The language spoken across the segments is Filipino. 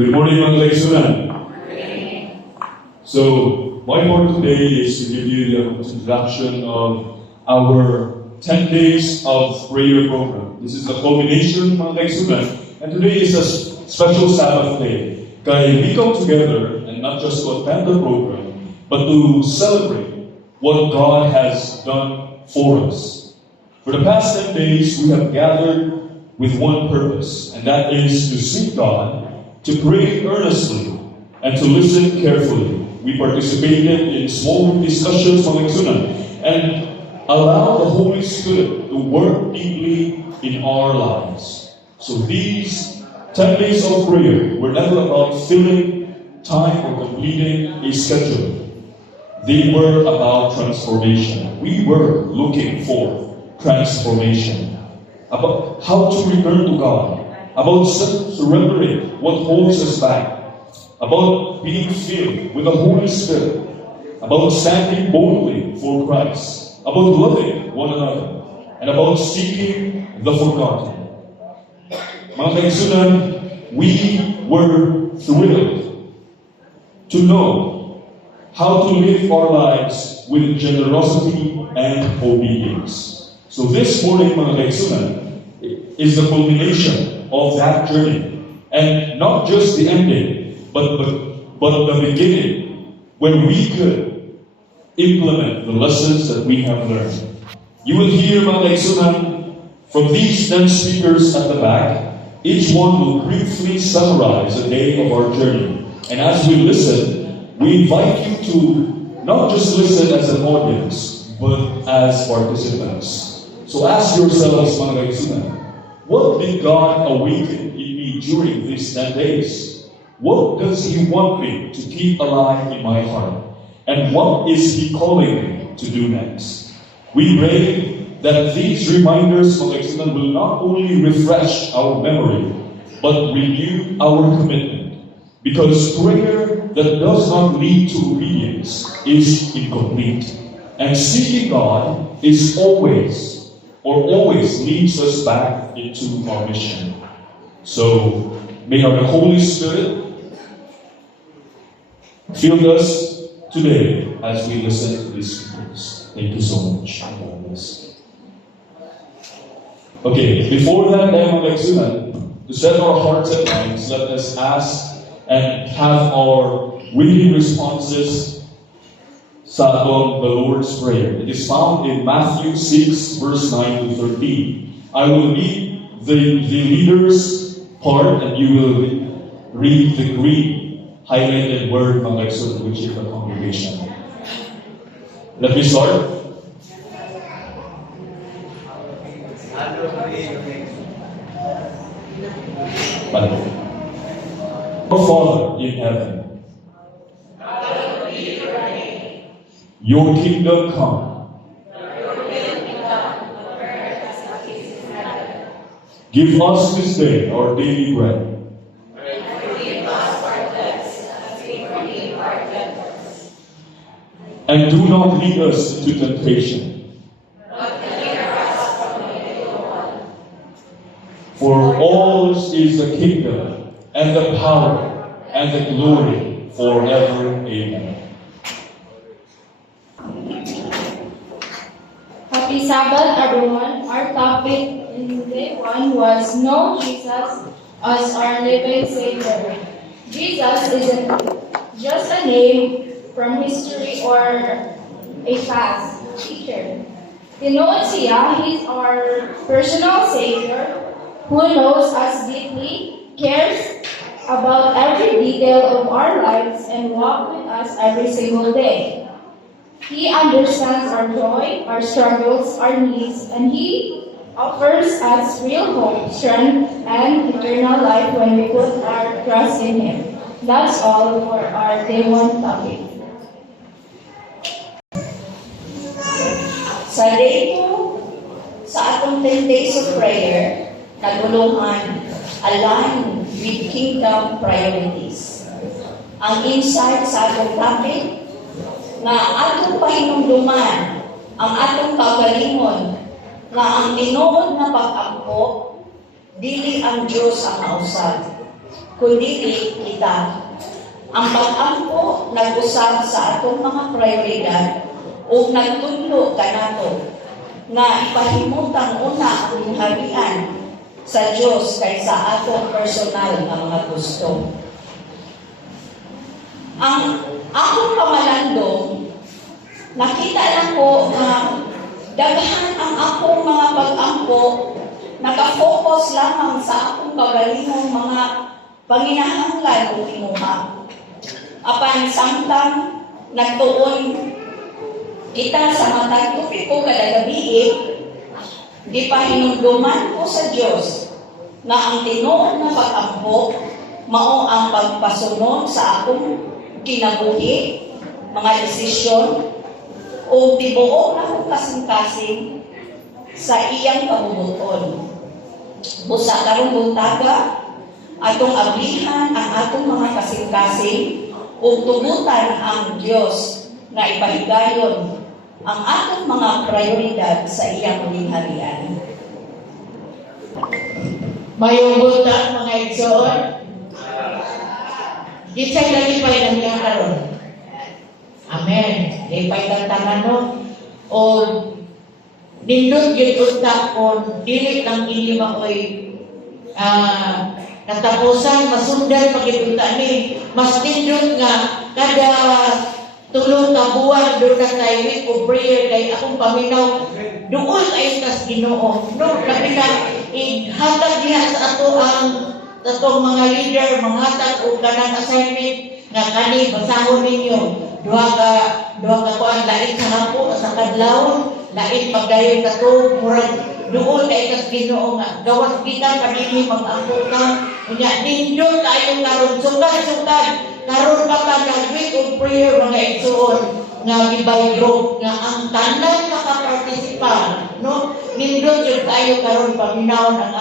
Good morning, mga kaisunan. So, my part today is to give you the introduction of our 10 days of prayer program. This is the culmination, mga kaisunan, and today is a special Sabbath day. Kaya we come together, and not just to attend the program, but to celebrate what God has done for us. For the past 10 days, we have gathered with one purpose, and that is to seek God, to pray earnestly, and to listen carefully. We participated in small group discussions on Exunan, and allow the Holy Spirit to work deeply in our lives. So these 10 days of prayer were never about filling time or completing a schedule. They were about transformation. We were looking for transformation. About how to return to God. About surrendering what holds us back. About being filled with the Holy Spirit. About standing boldly for Christ. About loving one another. And about seeking the forgotten. Mga kaisunan, we were thrilled to know how to live our lives with generosity and obedience. So this morning, mga kaisunan, is the culmination of that journey. And not just the ending, but the beginning, when we could implement the lessons that we have learned. You will hear, mga kaisunan, from these 10 speakers at the back. Each one will briefly summarize a day of our journey. And as we listen, we invite you to not just listen as an audience, but as participants. So ask yourselves, mga kaisunan, what did God awaken in me during these 10 days? What does He want me to keep alive in my heart? And what is He calling me to do next? We pray that these reminders, mga kaisunan, will not only refresh our memory, but renew our commitment. Because prayer that does not lead to obedience is incomplete. And seeking God is always leads us back into our mission. So, may our Holy Spirit fill us today as we listen to these speakers. Thank you so much. Okay, before that, to set our hearts and minds, let us ask and have our reading responses sa the Lord's Prayer. It is found in Matthew 6, verse 9 to 13. I will read the leader's part, and you will read the green highlighted word from Exodus, which is the congregation. Let me start. Our Father in heaven, your kingdom come. Give us this day our daily bread. And do not lead us into temptation. For all is the kingdom, and the power, and the glory forever. Amen. Happy Sabbath, everyone. Our topic in day 1 was Know Jesus as our living Savior. Jesus isn't just a name from history or a past teacher. Tinood siya, He's our personal Savior who knows us deeply, cares about every detail of our lives, and walks with us every single day. He understands our joy, our struggles, our needs, and He offers us real hope, strength, and eternal life when we put our trust in Him. That's all for our day 1 topic. Sa day 2, sa atong 10 days of prayer, nagulungan, align with kingdom priorities. Ang insight sa atong topic, na atong pahinumduman ang atong kagalingon na ang tinuod na pag-angkop dili ang Diyos ang mausad, kundi kita. Ang pag-ampo nag-usab sa atong mga prioridad o nagtudlo kanato nga ipahimutang una ang harian sa Diyos kaysa atong personal nga mga gusto. Ang akong pamalandong, nakita lang ko na daghan ang akong mga pag-ampo nakafocus lamang sa akong kagalingong mga panginahanglan o kinuha. Apan samtang nagtuon kita sa matag tupiko kada gabi, di pa hinungduman ko sa Diyos na ang tinuod na pag-ampo mao ang pagpasunod sa akong kinabuhi, mga desisyon, o tibuok na akong kasing-kasing sa iyang kabubuton. Busa karong buntaga, atong ablihan ang atong mga kasing-kasing ug tugutan ang Dios nga ipahigayon ang atong mga prioridad sa iyang lingharian. Mayong buta mga igsoon. Gitsay lagi pa yung niyang karon. Amen. Lipay tantanan no. O nindot yung utak kung dili lang ini maoy natapusan, masundan pagkipunta ni. Mas nindot nga kada tulong ka buwan doon na tayo week of prayer kay akong paminaw doon ay kas Ginoo. No, labi na ihatag diha sa ato ang atong mga leader, manghatag og kanang assignment nga kani basahon ninyo. Duha ka kuan lain sa hapo sa kadlawon, lain pagdayon ka to murag doon kay kas Ginoo nga gawas kita kanini mag-ampo ka. Unya nindot tayo karon sugad karon pa nag-week of prayer mga igsoon nga gibay group nga ang tanan nakapartisipa, no? Nindot jud tayo karon paminawon ang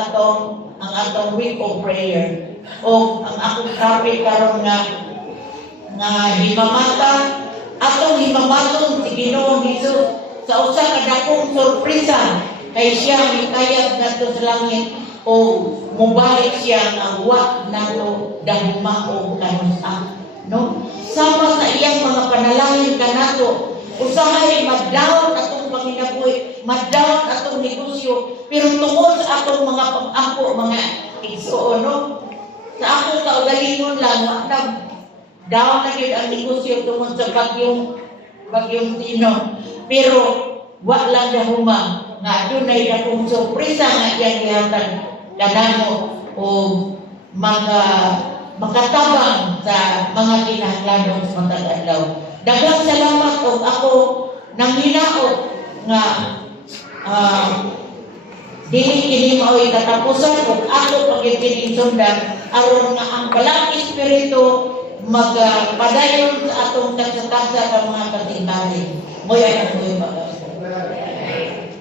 atong week of prayer. O ang akong topic karon nga himamata atong himamaton si Ginoong Hesus sa usa ka dakong sorpresa kay siya mikayag nato sa langit o mubalik siya ang wa nato dahuma o kanusa, no? Sama sa iyang mga panalangin kanato usahay madawat atong panginabuhi, madawat atong negosyo, pero tungod sa atong mga pag-ampo mga igsoon, no? Sa akong kaugalingon lang na down na yun ang negosyo tungod sa bagyong Tino, pero wa lang dahuma nga dunay dakong sorpresa nga iyang gihatag kanamo o makatabang sa mga kinahanglanon sa matag adlaw. Daghang salamat og ako nang hinaot nga dili kini mao'y katapusan ug ako pagkikining sundan aron nga ang balang espiritu magpadayon sa atong tagsa-tagsa sa mga kasing-kasing. Mo'y ang mga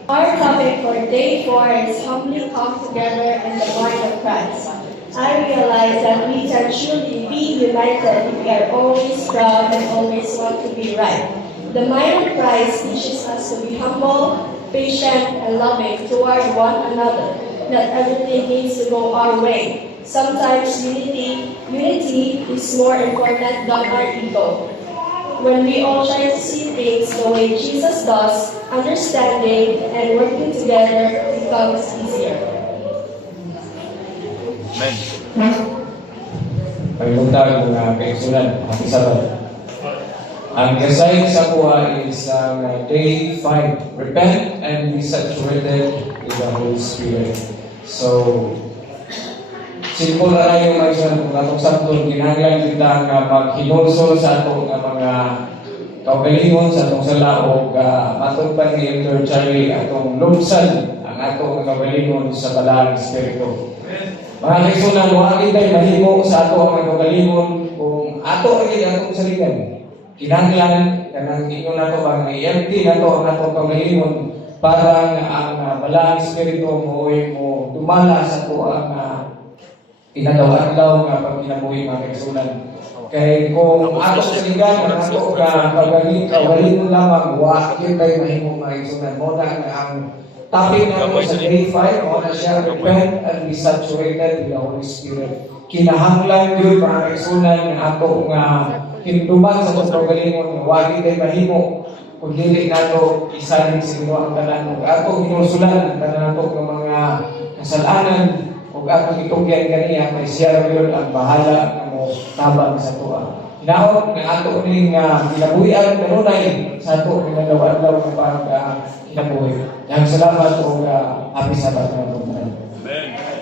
Our topic for day 4 is humbly come together in the body of Christ. I realize that we can truly be united if we are always proud and always want to be right. The mind of Christ teaches us to be humble, patient, and loving toward one another. Not everything needs to go our way. Sometimes unity is more important than our ego. When we all try to see things the way Jesus does, understanding and working together becomes easier. Amen. Pagpunta ng kaigsunan, makisabat. Ang kasay sa kuha is day 5. Repent and be saturated with the Holy Spirit. So, simple na yung magsasabi kung atong sabton, ginaglan kita nga maghinulsol sa atong mga kaugalingon sa atong sala o matong pa ni Dr. Charlie atong lumsan ang atong kaugalingon sa Balang Espiritu. Mga kaigsunan, wagi tayo mahimo sa ato ang kaugalingon kung ato agad atong saligan. Kinanglan, kanang inyo na ito bang i-empty na ito ang atong kaugalingon para ang Balang Espiritu mo dumala sa ito ang pinadaw-adlaw nga pagkinabuhi mga kaigsunan. Kaya kung ato sa ligan, ang ato kaugalingon lamang, yun tayo mahimong mga kaigsunan. Muna ang topic na po sa day 5, o na siya, repent and be saturated with the Holy Spirit. Kinahanglan yun, mga kaisunan, ng ato nga hinduman sa itong pagalingon, wagi tayo mahimo, kung dili nato isanin sa Ginoo ang tanan, kung ato hinusulan ang tanan nato ng mga kasalanan, kung ato itugyan kaniya, kay siya yun ang bahala na mo tabang sa tuwa. Hinaot ng ato ning kinabuhian kanunay sa ato pinagawa-law ng kinabuhi. Yang salamat o happy Sabbath na po. Amen.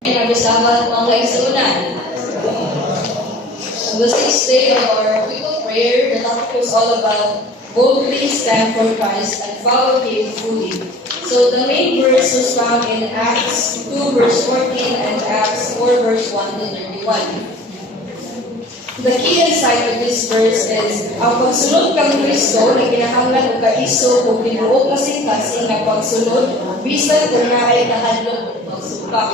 Nabisama mga kaigsunan. On the sixth day of our week of prayer, the topic was all about boldly stand for Christ and follow Him fully. So the main verse was found in Acts 2 verse 14 and Acts 4 verse 1 to 31. The key insight of this verse is, ang pagsunod kang Kristo na kinahanglan o kaiso o binuo kasing-kasing na pagsunod, bisan kung naay kahadlok o pagsuka.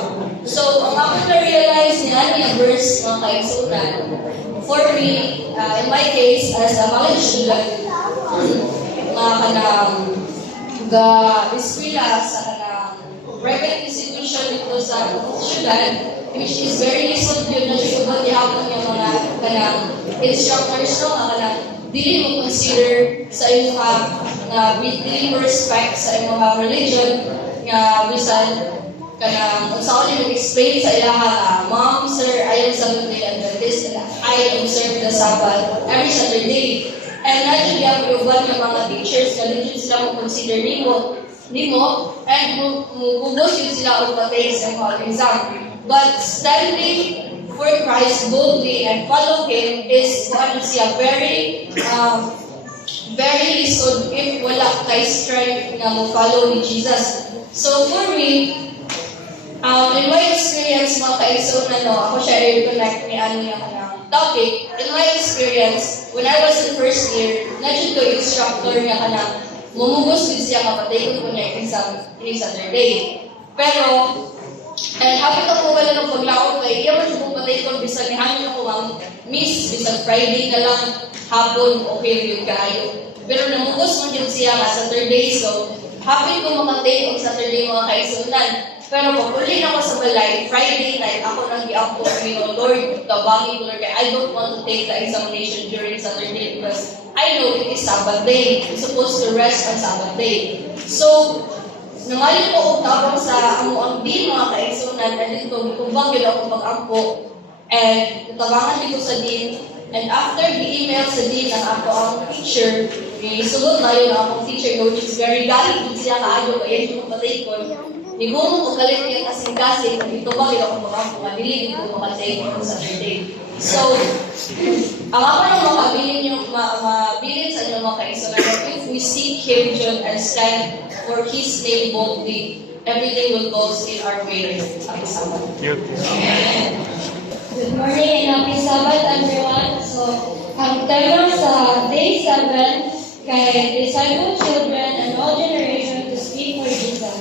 So, ang ako na-realize niya niya verse mga kaigsunan, for me, in my case, as a college student, mga kanang ga-eskwela sa kanang private institution dito sa syudad, which is very lisod yun na siya kung ihapon yung mga kanang instructors no, nga kanang dili mo consider sa iyong na dili mo respect sa iyong religion nga bisan kanang kung saan yung explain sa ilaha ma'am, sir, I am Seventh-day Adventist and I observe the Sabbath every Saturday. And naturally, ang iuban ng mga teachers na legit sila mo consider nimo and mubos yun sila o patay sa mga exam. But standing for Christ boldly and follow Him is ano siya, very lisod if wala kay strength na mo follow ni Jesus. So for me, in my experience mga kaigsunan, ako siya i-connect ni Ani ang topic. In my experience, when I was in first year, nadyo ko instructor niya ka na mumugos din siya kapatay ko niya exam in Saturday. Pero, and hapit ako wala ng paglaot kay iya man siya pupatay ko bisag ni hangin ako ang miss, bisag Friday na lang, hapon, okay yun kayo. Pero namugos mo din siya nga Saturday, so happy ko makatay on Saturday mga kaigsunan. Pero pag uli na ako sa balay, Friday night, ako nang i-upload ko, Lord, tabangin ko, Lord, I don't want to take the examination during Saturday because I know it is Sabbath day. I'm supposed to rest on Sabbath day. So, nangayon ko tabang sa ang din mga kaigsunan, at dito, kumbang yun ako pag-ampo, and tabangan dito sa din, and after the-email sa din ng ako ang teacher, sulod na yun akong teacher, which is very galing din siya kaayo, kaya yung patay ko, Nigumo ko galit yung kasing-kasing, dito ba gila ko makampo, madili dito makatay ko sa Saturday. So, ang ako nang mabilin sa inyo mga kaigsunan, if we seek Him John and stand for His name boldly, everything will go in our way. Happy Sabbath. Good morning and happy Sabbath everyone. So, ang tema sa day 7 kay disciple children and all generation to speak for Jesus.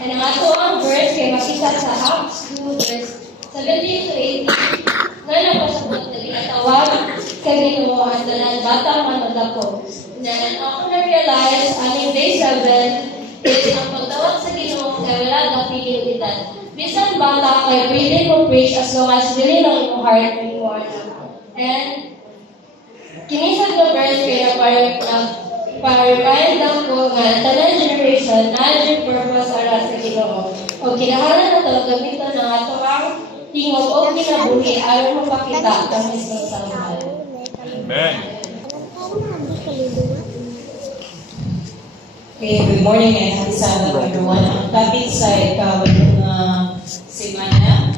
And ang ato ang verse kay makita sa Acts 2 verse 17 to 18 na napasabot na ginatawag kay Ginoo ang tanan batang manodako. Then ako na-realize aning day 7 is ang pagtawag sa Ginoo kay wala na pigil edad. Bisan bata kay pwede mo preach as long as dili lang yung heart mo. And kinisag na verse kaya para-remind lang ko nga tanan generation na yung purpose para sa Ginoo. O kinahanglan na ito gamiton ng ato ang tingog o kinabuhi aron mapakita ang mismong samahal. Amen. Okay, good morning and happy Sabbath everyone. Ang topic sa ikawalong semana,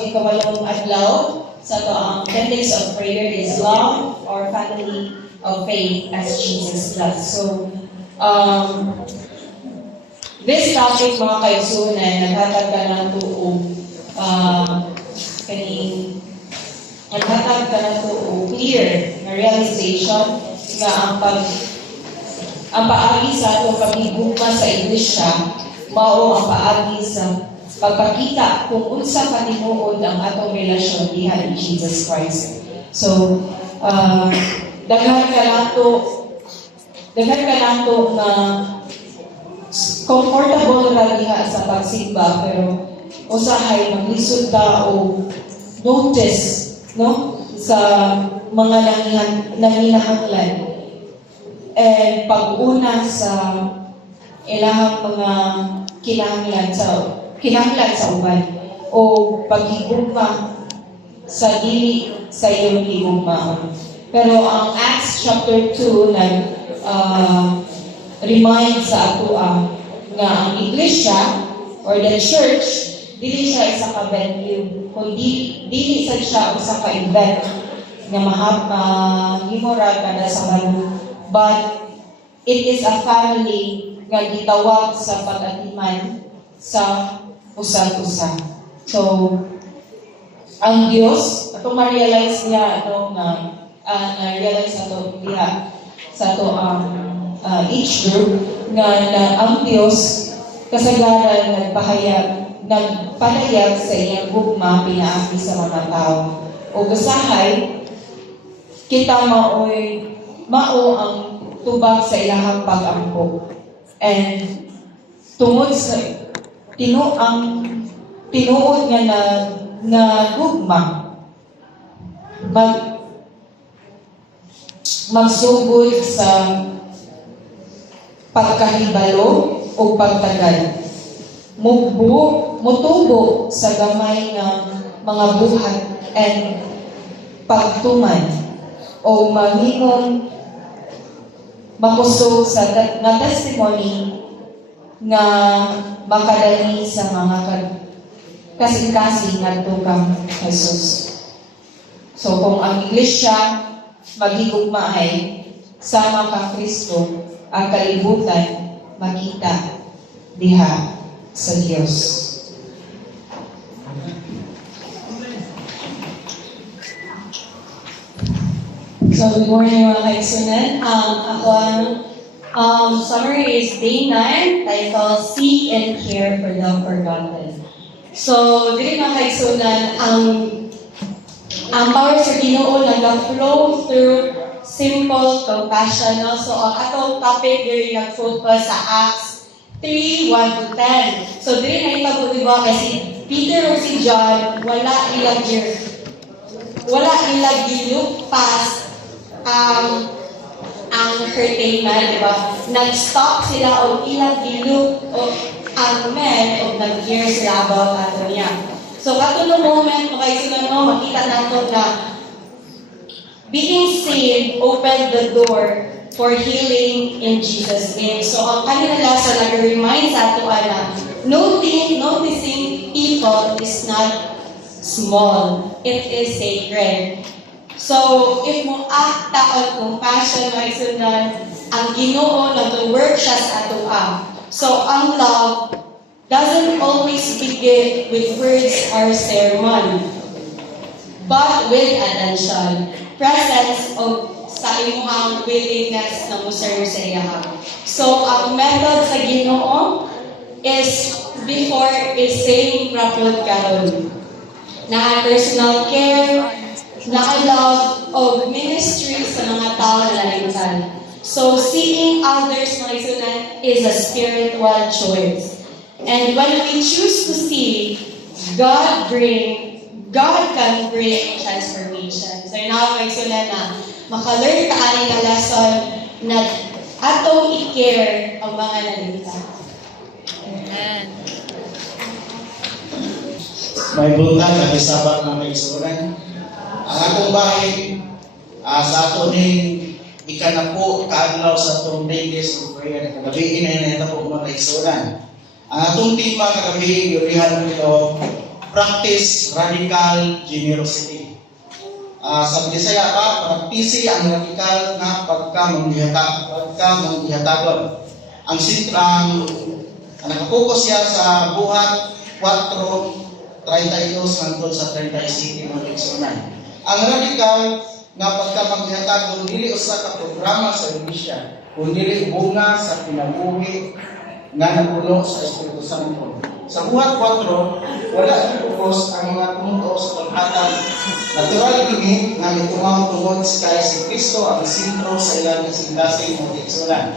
ikawalong adlaw, sa ito ang 10 days of prayer is love or family of faith as Jesus does. So, this topic mga kaigsunan, naghatag ka ng tuong naghatag ka ng tuong clear na realization na ang paagi sa atong pagigugma sa iglesia mao ang paagi sa pagpakita kung unsa katinuod ang atong relasyon diha ni Jesus Christ. So, daghan ka nato na comfortable ra diha sa pagsimba pero usahay maglisod ta o notice no sa mga nanginahanglan and pag-una sa ilahang mga kinahanglan sa uban o paghigugma sa dili sa iyong higugmaon. Pero ang Acts chapter 2 remind sa ato nga ang iglesia or the church dili siya isa ka venue, kundi dili sad siya usa ka event nga mahimora kada sa Balu. But it is a family nga gitawag sa pag-atiman sa usa-usa. So, ang Dios, atong ma-realize niya na-realize nato diha sa ato each group nga ang Dios kasagaran nagpanayag sa iyang gugma pinaagi sa mga tao. O usahay kita mao ang tubag sa ilahang pag-ampo. And tungod sa tinuod nga na gugma magsugod sa pagkahibalo o pagtagal. Mutubo sa gamay ng mga buhat and pagtuman o mahimong makusog sa nga testimony nga makadali sa mga kasing-kasing ngadto kang Jesus. So kung ang iglesia magigugma ay sama kang Kristo, ang kalibutan makita diha sa Dios. So, good morning mga kaigsunan. Ako summary is day 9, title See and Care for the Forgotten. So, dili mga kaigsunan, ang power sa Ginoo nag-flow through simple compassion. No? So, ang atong topic diri nag-focus sa Acts 3:1-10. So, diri na itago diba kasi Peter o si John wala ilang gilook past ang curtainment, diba? Nag-stop sila o ilang gilook o ang men o nag-hear sila about ato niya. So, katulong moment, sila makita nato na being saved opened the door for healing in Jesus' name. So, ang kanila lasa nag-remind sa ato na noticing people is not small. It is sacred. So, if mo akta on compassion, ang Ginoo nag-work siya sa ato. So, ang love doesn't always begin with words or sermon, but with attention, presence of sa imong willingness na mo-serve sa iya. So, ang method sa Ginoo is before is saying rapid karon na personal care, na love of ministry sa mga tao na nalimtan. So, seeing others is a spiritual choice. And when we choose to see, God can bring transformation. So, now na makalearn ka ani na lesson na atong i-care ang mga nalimtan. Amen. May bulan na isabat na may isuran. Ang akong bahay sa ato ning ikanapo kaadlaw sa atong days of prayer kagabi na ito po mga isuran. Ang atong tema kagabi yurihan nito practice radical generosity. Sa Bisaya practice ang radical na pagkamangihatagon. Ang nakapokus siya sa buhat 4:32 hangtod sa 37 mga isuran. Ang radical nga pagkamangihatagon dili usa ka programa sa iglesia, kundi bunga sa pinabuhi nga napuno sa Espiritu Santo. Sa buhat 4, wala focus ang mga tumuto sa paghatag. Natural kini nga mitungaw tungod kay si Kristo ang sentro sa ilang kasing-kasing mga igsunan.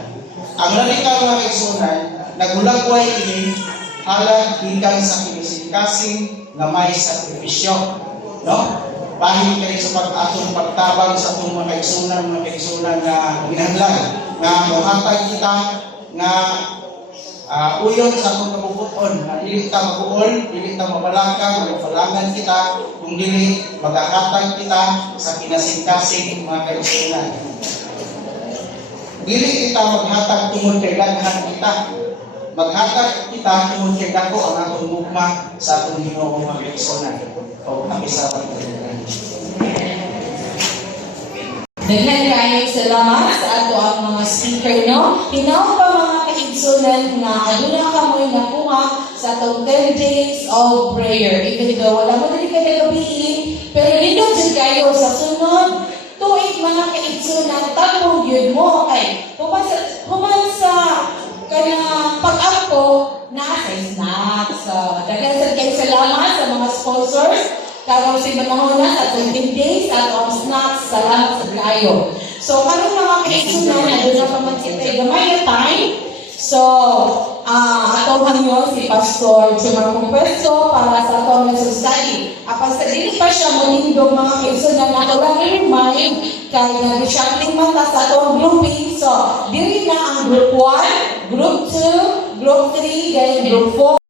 Ang radical nga igsunan nagulagway kini halag gikan sa kasing nga may sakripisyo, no? Bahin kay sa pag-atong pagtabang sa atong mga kaigsunan nga ginahanglan nga mohatag kita nga uyon sa atong kabubuton na dili ta mabuol, dili ta mabalangkang, mapalangan kita kung dili magakatag kita sa kinasing-kasing mga kaigsunan. Dili kita maghatag tungod kay daghan kita, maghatag kita tungod kay dako ang atong gugma sa atong Ginoo mga kaigsunan. O kami sa pagtulungan. Daghan kayo salamat sa ato ang mga speaker, no? Hinaw pa mga kaigsunan nga aduna ka mo'y nakuha sa atong 10 days of prayer. Even though wala mo dali ka nagabihin, pero nindot dyan kayo sa sunod tuig mga kaigsunan, tagpong yun mo kay human sa kanang pag-ampo na sa snacks. Daghan sa kayo salamat sa mga sponsors. Karong si Manahona sa 20 days at ang snacks, salamat sa kayo. So, karong mga kaigsunan, doon na pa man kita gamay na time. So, atong hanyo si Pastor Chumar Compuesto para sa atong message study. Apan sa dili pa siya manindog mga kaigsunan, nato lang i-remind kay nag-shopping man ta sa atong grouping. So, dili na ang group 1, group 2, group 3, then group 4.